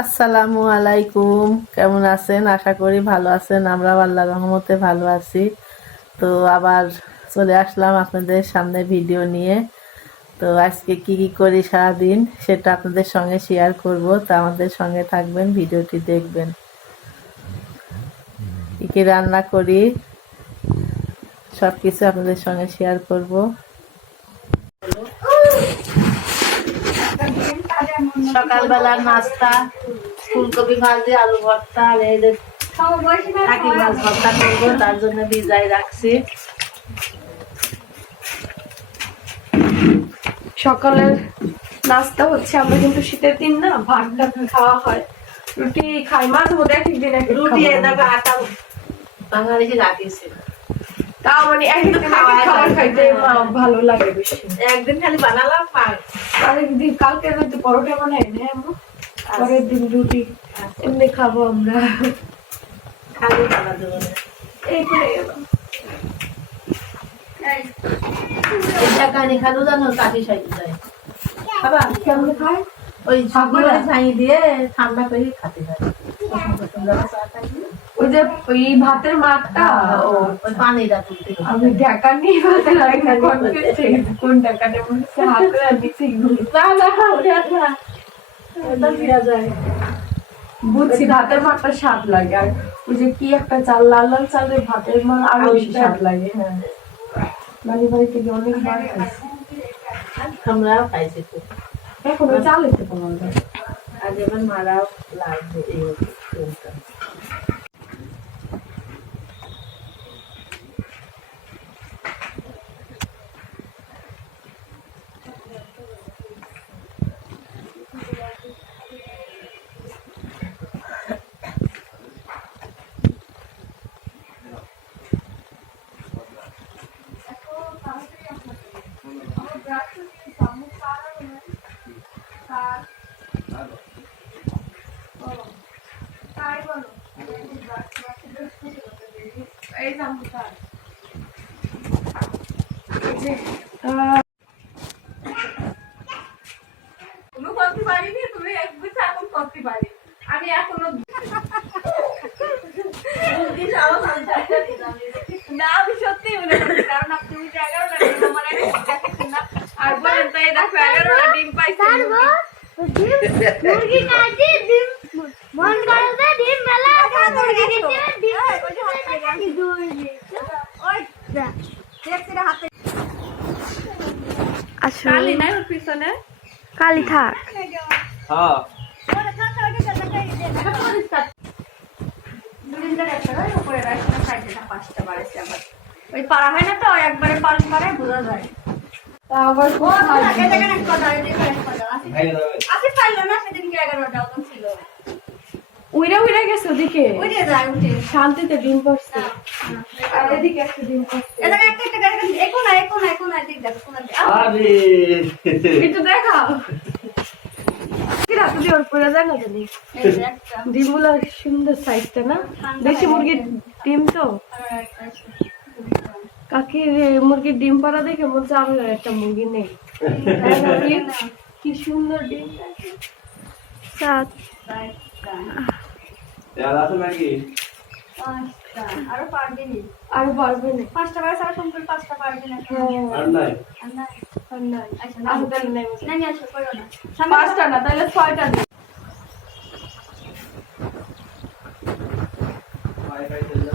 আসসালামু আলাইকুম। কেমন আছেন? আশা করি ভালো আছেন। আমরা আল্লাহ রহমতে ভালো আছি। তো আবার চলে আসলাম আপনাদের সামনে ভিডিও নিয়ে। তো আজকে কি কি করি সারাদিন সেটা আপনাদের সঙ্গে শেয়ার করব। তো আমাদের সঙ্গে থাকবেন, ভিডিওটি দেখবেন। কি কি রান্না করি সব কিছু আপনাদের সঙ্গে শেয়ার করব। সকালবেলার নাস্তা ফুলকপি ভাজি আলু ভর্তা আর এই যে কাকি মাছ ভর্তা করব তার জন্য রাখছি। সকালের নাস্তা হচ্ছে আমরা কিন্তু শীতের দিন না ভাত খাওয়া হয়। রুটি খাই এক এক রুটি। আটা বাঙালি রাখিছি তাও মানে একদিন খাওয়া খাওয়া খাবার যায়। খাইতে ভালো লাগে বেশি। একদিন খালি বানালাম আরেকদিন কালকে হয়তো পরোটা বানাই না পরের দিন রুটি এমনি খাব আমরা। খালি বানা দেবো। এই করে কানি খালু জানো কাঠি সাইতে যায় খাবা? কেমন খায়? ওই সবগুলো ছাই দিয়ে ঠান্ডা করে খাতে যায় ওই যে ওই ভাতের মাঠটা? ও পানিটা আমি ঢাকা নিয়ে ভাতে লাগে না confused গেছি, কোন ঢাকাটা মনে হাতে আর দিচ্ছি না, না, ওটা ফিরা যায়। বুঝছি ভাতের মাঠটা স্বাদ লাগে। আর ওই যে কি একটা চাল লাল লাল চালের ভাতের মার আরও বেশি স্বাদ লাগে হ্যাঁ। বাড়ি বাড়ি থেকে অনেকবার খাইছি আমরাও খাইছি খুব এখন চাল এতে পাওয়া যায় আজ এবার মারাও লাগবে তুমি করতে পারিনি তুমি এক এখন করতে পারি আমি এখনও না, আমি সত্যি মনে কারণ আপনি যে দেখাচ্ছেন না। আর বলেন তো, এই দেখো, এগারোটা ডিম পাইছে মুরগি। কাটে ডিম মন করতে ডিম বেলা মুরগি কেটে ডিম কালি নাই ওর পিছনে? কালি থাক। হ্যাঁ। ওই পারা হয় না তো একবারে পাল পারে বোঝা যায়। তা আবার খুব খাই। উইরা উইরা গেছে ওদিকে। শান্তিতে ডিম পড়ছে আর এদিকে একটা ডিম পড়ছে আরে। একটু দেখাও। কি রাতে দিয়ে ওর পরে যায় না জানি? ডিমগুলো সুন্দর সাইজটা না? মুরগির ডিম তো? কাকি মুরগির ডিম পাড়া দেখে বলছে আমি একটা মুরগি নেই। কি- কি সুন্দর ডিম সাত। তেল আছে নাকি? আরও পারবে না? পাঁচটা আর সম্পূর্ণ পাঁচটা পারবে না। হ্যাঁ, আর নাই? আর নাই। আচ্ছা, তাহলে নেই বলছে। না পাঁচটা না তাহলে ছয়টা দিন ওয়াইফাই চলে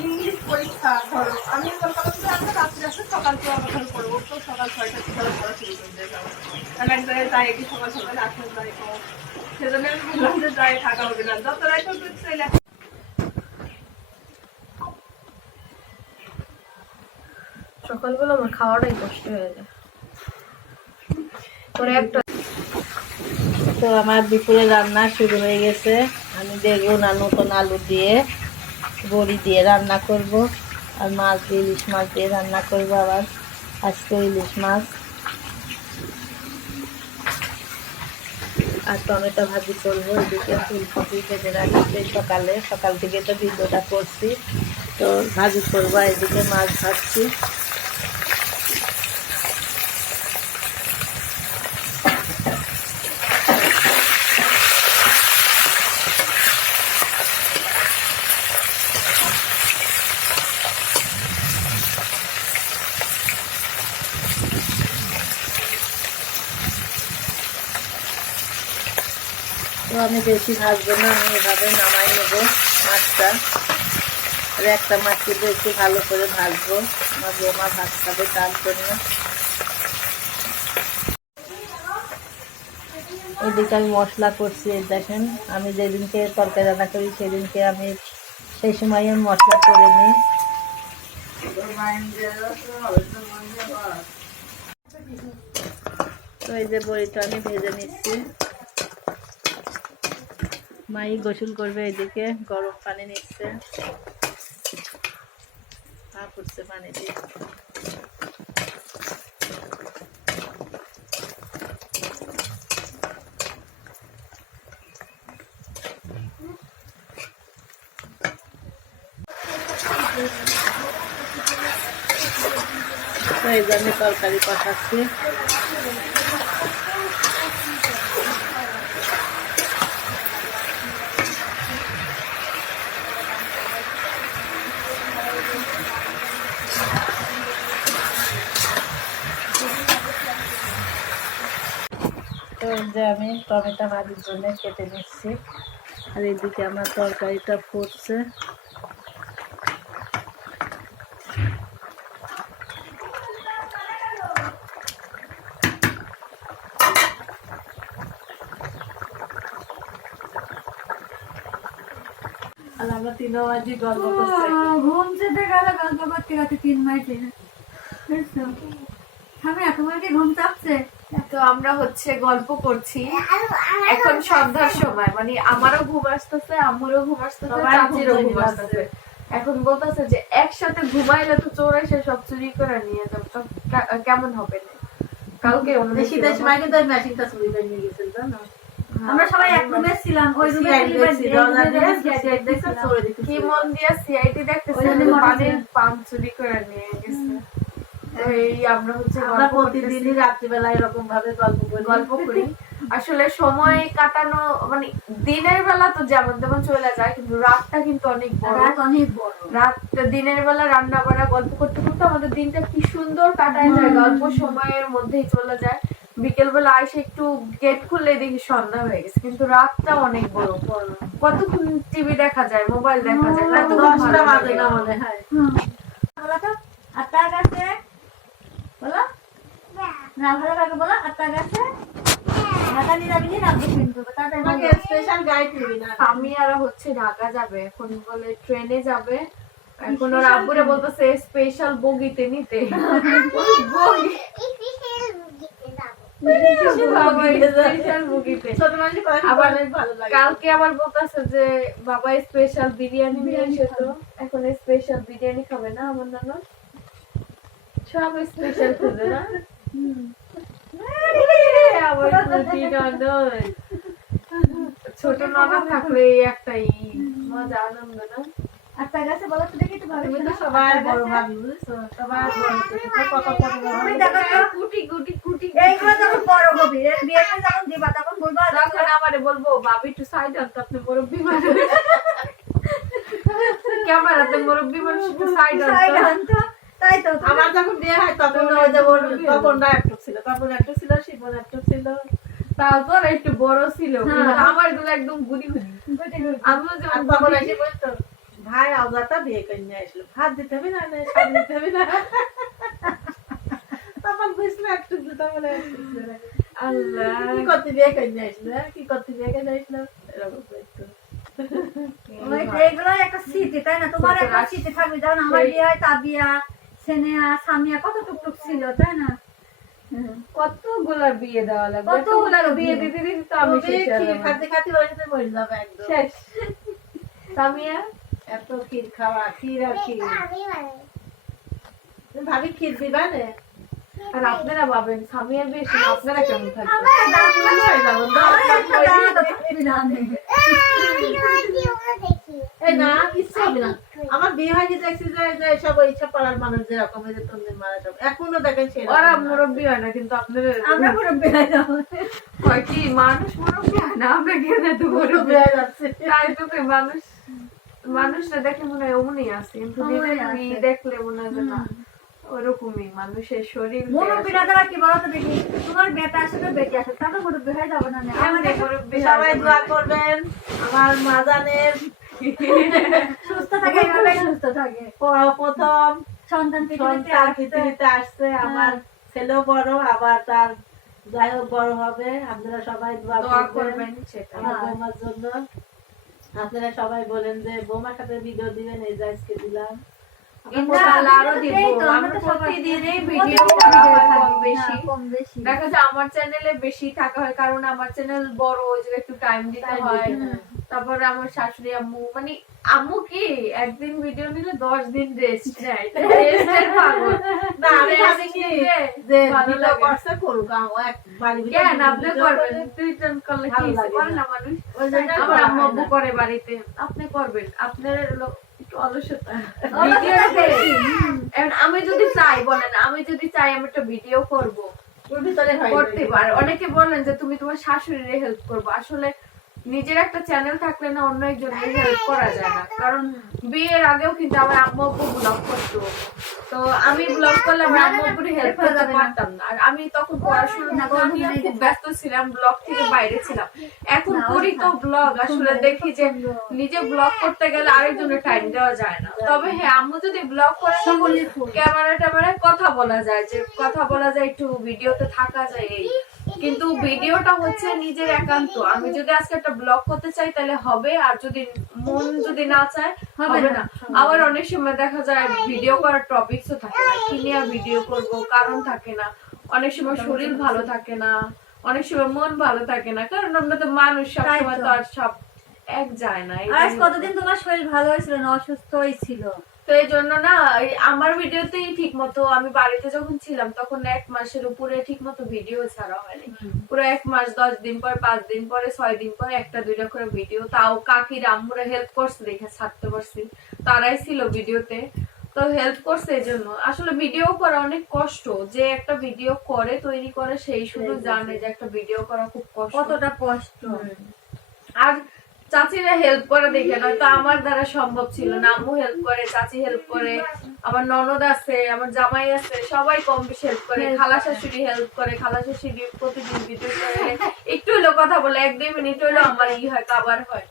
ইংলিশ পরীক্ষা ধরো আমি কলকাতা থেকে আসলে রাত্রে আসলে সকাল থেকে আমার ঘরে পড়ব তো সকাল ছয়টা থেকে আমি পড়া শুরু করে দিয়ে যাব আমি এক জায়গায় যাই কি সকাল সকাল আসলে যাই তো সেজন্য আমি বললাম যে যাই থাকা হবে না। যত চলে সকালবেলা আমার খাওয়াটাই কষ্ট হয়ে যায়। পরে একটা তো আমার দুপুরে রান্না শুরু হয়ে গেছে। আমি বেগুন আর নতুন আলু দিয়ে বড়ি দিয়ে রান্না করব। আর মাছ দিয়ে ইলিশ মাছ দিয়ে রান্না করব আবার। আজকে ইলিশ মাছ। আর টমেটো ভাজি করব, এদিকে ফুলকপি ভেজে রাখছি সকালে। সকাল থেকে তো ভিডিওটা করছি। তো ভাজি করব এদিকে মাছ ভাজছি। আমি বেশি ভাজবো না, আমি এভাবে নামাই নেব মাছটা। আর একটা মাছ কিন্তু একটু ভালো করে ভাজবো, আমার বৌমা ভাত খাবে তার জন্য। এদিকে আমি মশলা করছি দেখেন, আমি যেদিনকে তরকারি রান্না করি সেদিনকে আমি সেই সময় আমি মশলা করে নিই। তো এই যে বড়িটা আমি ভেজে নিচ্ছি। মাই গোসল করবে এদিকে, গরম পানি নিচ্ছে। পা করছে পানি দিয়ে। তো এই যে আমি তরকারি পাঠাচ্ছি। তো যে আমি টমেটো ভাজির জন্য কেটে নিচ্ছি। আর এদিকে আমার তরকারিটা ফুটছে। আর আমরা তিনও মাঝি গল্প করছি। ঘুম চেপে গেল গল্প করতে করতে তিন আমি তোমার কি ঘুম চাপছে? তো আমরা হচ্ছে গল্প করছি। এখন সন্ধ্যার সময় মানে আমারও ঘুম আসতেছে আম্মুরও ঘুম আসতেছে চাচিরও ঘুম ঘুম আসতেছে। এখন বলতেছে যে একসাথে ঘুমাইলে তো চোর এসে সব চুরি করে নিয়ে যাবে। তো কেমন হবে? কালকে শীতের সময় কিন্তু মেশিনটা চুরি করে নিয়ে গেছিল জানো? আমরা সবাই এক রুমে ছিলাম ওই রুমে। কি মন দিয়া সিআইডি দেখতেছে পানির পাম্প চুরি করে নিয়ে গেছে। এই আমরা হচ্ছে আমরা প্রতিদিনই রাত্রিবেলা এরকম ভাবে গল্প করি। গল্প করি। আসলে সময় কাটানো মানে দিনের বেলা তো যেমন তেমন চলে যায় কিন্তু রাতটা কিন্তু অনেক বড়। রাত অনেক বড়। রাত দিনের বেলা রান্না গল্প করতে করতে আমাদের দিনটা কি সুন্দর কাটায় যায়। গল্প সময়ের মধ্যেই চলে যায়। বিকেল বেলা আইসে একটু গেট খুললে দেখি সন্ধ্যা হয়ে গেছে কিন্তু রাতটা অনেক বড়। কতক্ষণ টিভি দেখা যায় মোবাইল দেখা যায় রাত দশটা বাজে না মনে হয়। আর তার কাছে বলো? না ভালো লাগে বলো? আর তার কাছে? ঢাকা নিয়ে যাবি না রাখব কিন্তু তাড়াতাড়ি তোমাকে স্পেশাল গাইড দিবি না আমি আর হচ্ছে ঢাকা যাবে। এখন বলে ট্রেনে যাবে। এখন ওর আব্বুরে বলতেছে স্পেশাল বগিতে নিতে। বগি। স্পেশাল বগিতে। ছোট মানুষ করে আবার অনেক ভালো লাগে। কালকে আবার বলতেছে যে বাবা স্পেশাল বিরিয়ানি তো এখন স্পেশাল বিরিয়ানি খাবে না আমার নানা? সব স্পেশাল খুঁজে না ছোট ননদ থাকলে এই একটাই মজা আনন্দ না? আর তার কাছে বলো তো দেখি একটু তুমি তো সবার বড় ভাবি বুঝছ? সবার বড় কত কত তুমি দেখো কুটি কুটি কুটি এইগুলো যখন বড় হবি এর বিয়েটা যখন দিবা তখন বলবা তখন আমারে বলব বাবি একটু সাইড আনতে আপনি মুরব্বী মানুষ। ক্যামেরাতে মুরব্বী মানুষ একটু সাইড আনতো তাই তো আমার যখন বিয়ে হয় তখন ওই যে ওর তখন না ছিল তখন একটু ছিল শিবন একটু ছিল তারপর একটু বড় ছিল। আমারগুলো একদম তখন এসে বলতো ভাই বিয়ে করে নিয়ে আসলো। ভাত দিতে হবে না সব দিতে হবে না? তখন বুঝলো একটু তখন আল্লাহ। কি করতে বিয়ে করে নিয়ে আসলো? হ্যাঁ? কি করতে বিয়ে করে নিয়ে আসলো? এরকম একটু একটা স্মৃতি তাই না? তোমার একটা স্মৃতি থাকবে যখন আমার বিয়ে হয় সেনেয়া সামিয়া কত টুকটুক ছিল তাই না? কতগুলা বিয়ে দেওয়া লাগবে? কতগুলা বিয়ে। দিতে দিতে তো আমি শেষ খাতে খাতে ওর সাথে মরে যাবে একদম। শেষ। সামিয়া? এত ক্ষীর খাওয়া ক্ষীর আর ক্ষীর। ভাবি ক্ষীর দিবা রে আর আপনারা ভাবেন স্বামীর বিয়ে শুনে আপনারা কেমন থাকবেন? এই না? কিচ্ছু হবে না। বিয়ে হয়ে গেছে দেখছি যে যে সব ইচ্ছা পাড়ার মানুষ যেরকম যে তন্দির মারা সব এখনও দেখেন ওরা মুরব্বী হয় না কিন্তু আপনাদের আমরা পুরো বেড়ে যাব হয় কি মানুষ মুরব্বী হয় না? আমরা কেন এত মুরব্বী হয়ে যাচ্ছে। তাই তো কি মানুষ মানুষটা দেখলে মনে হয় অমনই আছে কিন্তু দেখলে মনে হয় না ওরকমই মানুষের শরীর মুরব্বী দাদারা কি বলো তো দেখি তোমার বেটা আসে তো বেটি আসে তাহলে মুরব্বী হয়ে যাব না নে। সবাই দোয়া করবেন আমার মাজানের সুস্থ থাকে এভাবে? সুস্থ থাকে। প্রথম সন্তান পৃথিবীতে আসছে। আসছে। আমার ছেলেও বড় আবার তার যাই হোক বড় হবে। আপনারা সবাই দোয়া করবেন আমার বৌমার জন্য। আপনারা সবাই বলেন যে বৌমার সাথে ভিডিও দিবেন এই যে আজকে দিলাম। আমরা হয় যায় আমার চ্যানেলে বেশি থাকা হয় কারণ আমার চ্যানেল বড় একটু টাইম দিতে হয়। দিতে আমার শাশুড়ি আম্মু মানে আম্মু কি একদিন ভিডিও নিলে দশ দিন রেস্ট নেয়। আপনি করবেন। আপনার আমি যদি চাই বলেন আমি যদি চাই আমি একটা ভিডিও করব। করতে পারে। অনেকে বলেন যে তুমি তোমার শাশুড়ির হেল্প করব। আসলে নিজের একটা চ্যানেল থাকলে না অন্য একজনের হেল্প করা যায় না। কারণ বিয়ের আগেও কিন্তু আমার আম্মু আব্বু ব্লগ করতো। তো আমি ব্লগ করলে আমার আম্মু আব্বুর হেল্প করতে পারতাম না। আর আমি তখন পড়াশোনা না নিয়ে খুব ব্যস্ত ছিলাম ব্লগ থেকে বাইরে ছিলাম। এখন করি তো ব্লগ আসলে দেখি যে নিজে ব্লগ করতে গেলে আরেকজনের টাইম দেওয়া যায় না। তবে হ্যাঁ আম্মু যদি ব্লগ করে তখন ক্যামেরা ট্যামেরায় কথা বলা যায় যে কথা বলা যায় একটু ভিডিওতে থাকা যায় এই। কিন্তু ভিডিওটা হচ্ছে নিজের একান্ত। আমি যদি আজকে একটা ব্লগ করতে চাই তাহলে হবে। আর যদি মন যদি না চায় হবে না। আবার অনেক সময় দেখা যায় ভিডিও করার টপিকসও থাকে না। কি নিয়ে ভিডিও করব কারণ থাকে না। অনেক সময় শরীর ভালো থাকে না। অনেক সময় মন ভালো থাকে না। কারণ আমরা তো মানুষ সবসময়। তো। আর সব এক যায় না। আজ কতদিন তোমার শরীর ভালো হয়েছিল না অসুস্থই ছিল? তো এই জন্য না আমার ভিডিওতেই ঠিক মতো আমি বাড়িতে যখন ছিলাম তখন এক মাসের উপরে ঠিক মতো ভিডিও ছাড়া হয়নি। পুরো এক মাস দশ দিন পর পাঁচ দিন পরে ছয় দিন পরে একটা দুইটা করে ভিডিও। তাও কাকির আম্মুরা হেল্প করছে দেখে ছাড়তে পারছি। তারাই ছিল ভিডিওতে। তো হেল্প করছে এই জন্য। আসলে ভিডিও করা অনেক কষ্ট। যে একটা ভিডিও করে তৈরি করে সেই শুধু জানে যে একটা ভিডিও করা খুব কষ্ট। কতটা কষ্ট। আর চাচিরা হেল্প করে দেখে নয়তো আমার দ্বারা সম্ভব ছিল না। আম্মু হেল্প করে চাচি হেল্প করে আমার ননদ আছে আমার জামাই আছে সবাই কম বেশি হেল্প করে। খালা শাশুড়ি হেল্প করে খালা শাশুড়ি প্রতিদিন ভিডিও করে। একটু হলো কথা বলে এক দুই মিনিট হলো আমার ই হয় কাবার হয়।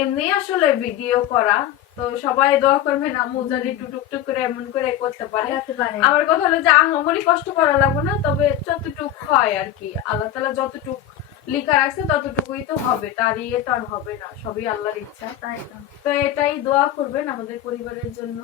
এমনি আসলে ভিডিও করা তো সবাই দোয়া করবেন আম্মু যদি একটু টুকটুক করে এমন করে করতে পারে। পারে। আমার কথা হলো যে আহামরি কষ্ট করা লাগবে না তবে যতটুক হয় আর কি। আল্লাহ তালা যতটুক লিখা রাখছে ততটুকুই তো হবে। তার ইয়ে তো আর হবে না, সবই আল্লাহর ইচ্ছা, তাই তো তো এটাই দোয়া করবেন আমাদের পরিবারের জন্য।